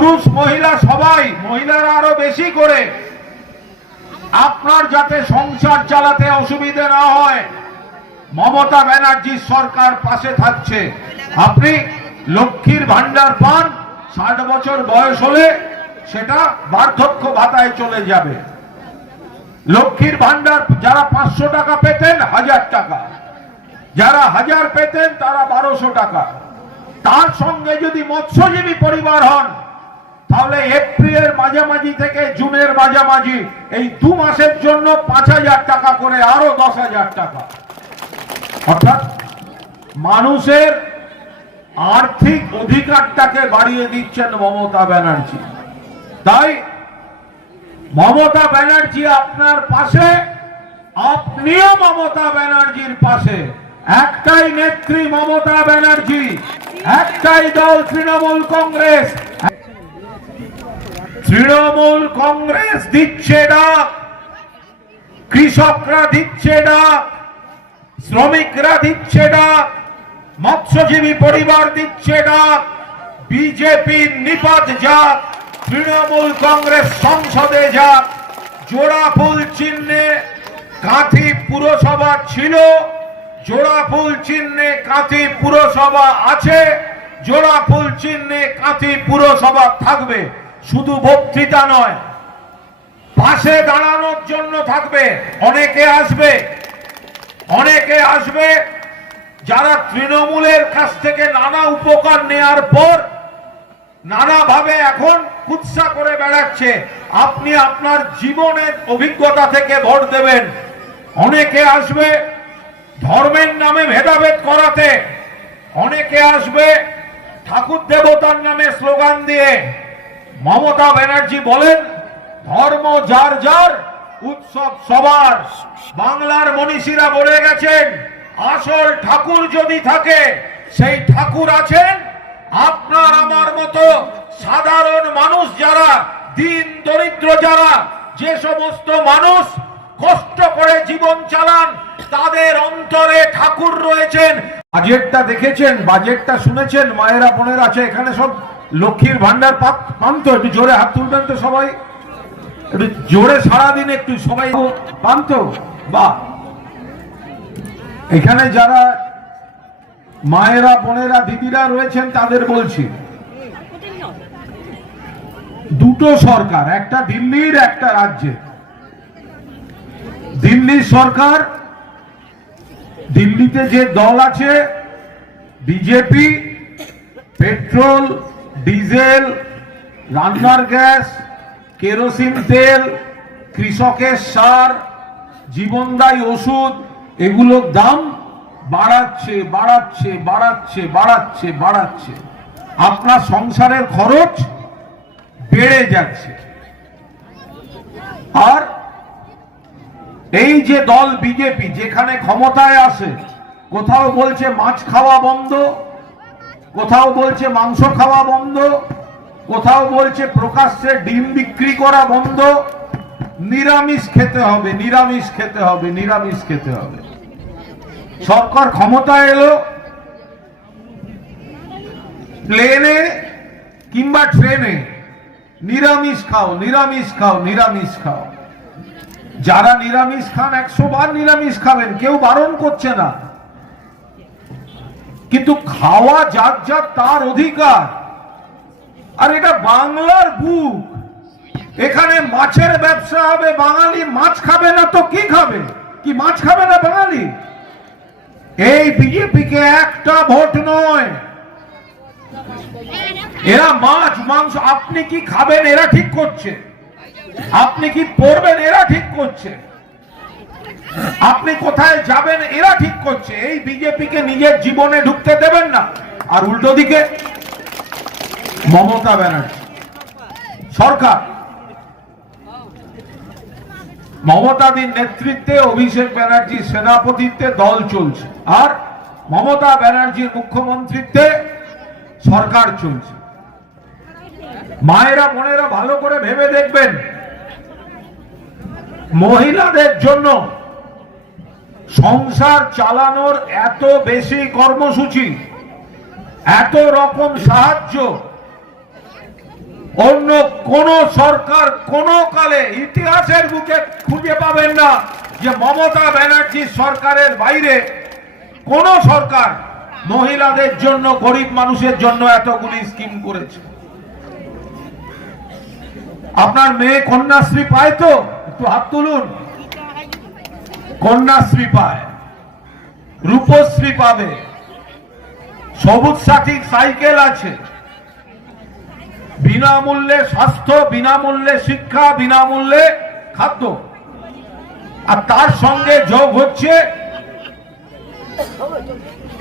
পুরুষ, মহিলা সবাই, মহিলারা আরও বেশি করে। আপনার যাতে সংসার চালাতে অসুবিধে না হয়, মমতা ব্যানার্জির সরকার পাশে থাকছে। আপনি লক্ষ্মীর ভান্ডার পান, ষাট বছর বয়স হলে সেটা বার্ধক্য ভাতায় চলে যাবে। লক্ষ্মীর ভান্ডার যারা পাঁচশো টাকা পেতেন, হাজার টাকা। যারা হাজার পেতেন, তারা বারোশো টাকা। তার সঙ্গে যদি মৎস্যজীবী পরিবার হন তাহলে এপ্রিলের মাঝামাঝি থেকে জুনের মাঝামাঝি, এই দু মাসের জন্য পাঁচ হাজার টাকা করে, আরও দশ হাজার টাকা। অর্থাৎ মানুষের আর্থিক অধিকারটাকে বাড়িয়ে দিচ্ছেন মমতা ব্যানার্জি। তাই মমতা ব্যানার্জি আপনার পাশে, আপনিও মমতা ব্যানার্জির পাশে। একটাই নেত্রী মমতা ব্যানার্জি, একটাই দল তৃণমূল কংগ্রেস। তৃণমূল কংগ্রেস দিচ্ছে ডাক কৃষকরা দিচ্ছে ডাক শ্রমিকরা দিচ্ছে ডাক মৎস্যজীবী পরিবার দিচ্ছে ডাক বিজেপির নিপাত যা, তৃণমূল কংগ্রেস সংসদে যা, জোড়া ফুল চিহ্নে কাঁথি পুরসভা ছিল, জোড়া ফুল চিহ্নে কাঁথি পুরসভা আছে, জোড়া ফুল চিহ্নে কাঁথি পুরসভা থাকবে। শুধু বক্তৃতা নয়, পাশে দাঁড়ানোর জন্য থাকবে, অনেকে আসবে অনেকে আসবে যারা তৃণমূলের কাছ থেকে নানা উপকার নেয়ার পর নানাভাবে এখন কুৎসা করে বেড়াচ্ছে। আপনি আপনার জীবনের অভিজ্ঞতা থেকে ভোট দেবেন। অনেকে আসবে ধর্মের নামে ভেদাভেদ করাতে। অনেকে আসবে ঠাকুর দেবতার নামে স্লোগান দিয়ে। মমতা ব্যানার্জি বলেন, ধর্ম যার যার, উৎসব সবার। বাংলার মনীষীরা বলে গেছেন, আসল ঠাকুর যদি থাকে, সেই ঠাকুর আছেন। আপনার আমার মতো সাধারণ মানুষ যারা, দিন দরিদ্র যারা, যে সমস্ত মানুষ কষ্ট করে জীবন চালান, তাদের অন্তরে ঠাকুর রয়েছেন। বাজেটটা দেখেছেন? বাজেটটা শুনেছেন? মায়েরা বোনের আছে এখানে সব? লক্ষ্মীর ভান্ডার পাত- পান তো একটু জোরে হাত তুলবেন তো সবাই। একটু জোরে সারাদিন একটু সবাই পান তো বা। এখানে যারা মায়েরা, বোনেরা, দিদিরা রয়েছেন, তাদের বলছি, দুটো সরকার, একটা দিল্লির, একটা রাজ্যে দিল্লির সরকার, দিল্লিতে যে দল আছে, বিজেপি, পেট্রোল ডিজেল, রান্নার গ্যাস, কেরোসিন তেল, কৃষকের সার, জীবনদায়ী ওষুধ এগুলোর দাম বাড়াচ্ছে বাড়াচ্ছে বাড়াচ্ছে বাড়াচ্ছে বাড়াচ্ছে। আপনার সংসারের খরচ বেড়ে যাচ্ছে। আর এই যে দল বিজেপি যেখানে ক্ষমতায় আসে, কোথাও বলছে মাছ খাওয়া বন্ধ কোথাও বলছে মাংস খাওয়া বন্ধ, কোথাও বলছে প্রকাশ্যে ডিম বিক্রি করা বন্ধ। নিরামিষ খেতে হবে, নিরামিষ খেতে হবে, নিরামিষ খেতে হবে। সরকার ক্ষমতায় এলো। প্লেনে কিংবা ট্রেনে নিরামিষ খাও নিরামিষ খাও নিরামিষ খাও। যারা নিরামিষ খান, একশো বার নিরামিষ খাবেন, কেউ বারণ করছে না। কিন্তু খাওয়া যার যার তার অধিকার। আর এটা বাংলার বুক এখানে মাছের ব্যবসা হবে, বাঙালি মাছ খাবে না তো কি খাবে? কি মাছ খাবে না বাঙালি? এই বিজেপিকে একটা ভোট নয়। এরা মাছ, মাংস, আপনি কি খাবেন, এরা ঠিক করছে। আপনি কি পড়বেন, এরা ঠিক করছে। আপনি কোথায় যাবেন, এরা ঠিক করছে। এই বিজেপিকে নিজের জীবনে ঢুকতে দেবেন না। আর উল্টো দিকে মমতা ব্যানার্জি। সরকার। মমতাদির নেতৃত্বে অভিষেক ব্যানার্জির সেনাপতিত্বে দল চলছে। আর মমতা ব্যানার্জির মুখ্যমন্ত্রীত্বে সরকার চলছে। মায়েরা, বোনেরা ভালো করে ভেবে দেখবেন। মহিলাদের জন্য সংসার চালানোর এত বেশি কর্মসূচি, এত রকম সাহায্য, অন্য কোন সরকার কোন কালে ইতিহাসের বুকে খুঁজে পাবেন না যে মমতা ব্যানার্জি সরকারের বাইরে কোন সরকার মহিলাদের জন্য, গরিব মানুষের জন্য এতগুলি স্কিম করেছে। আপনার মেয়ে কন্যাশ্রী পায় তো? একটু হাত তুলুন। কন্যাশ্রী পায়, রূপশ্রী পাবে, সবুজ সাথী সাইকেল আছে। বিনামূল্যে স্বাস্থ্য, বিনামূল্যে শিক্ষা, বিনামূল্যে খাদ্য। আর তার সঙ্গে যোগ হচ্ছে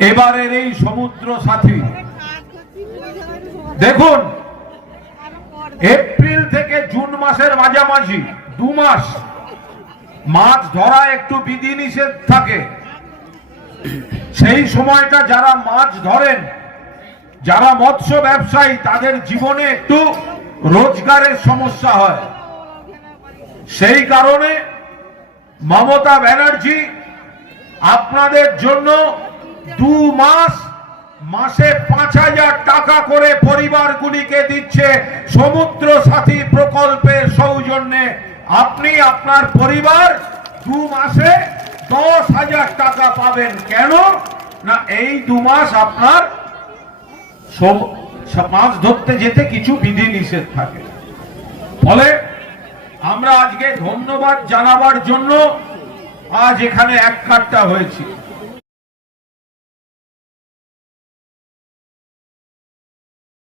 এবারের এই সমুদ্র সাথী। দেখুন, এপ্রিল থেকে জুন মাসের মাঝামাঝি, দু মাস। মাছ ধরা একটু বিধিনিষেধ থাকে। সেই সময়টা যারা মাছ ধরেন, যারা মৎস্য ব্যবসায়ী, তাদের জীবনে একটু রোজগারের সমস্যা হয়। সেই কারণে মমতা ব্যানার্জি আপনাদের জন্য দু মাস, মাসে পাঁচ হাজার টাকা করে পরিবারগুলিকে দিচ্ছে সমুদ্র সাথী প্রকল্পের সৌজন্যে। আপনি আপনার পরিবার দু মাসে দশ হাজার টাকা পাবেন। কেন? না, এই দু মাস আপনার মাছ ধরতে যেতে কিছু বিধি নিষেধ থাকে। ফলে আমরা আজকে ধন্যবাদ জানাবার জন্য আজ এখানে এক কাটটা হয়েছি।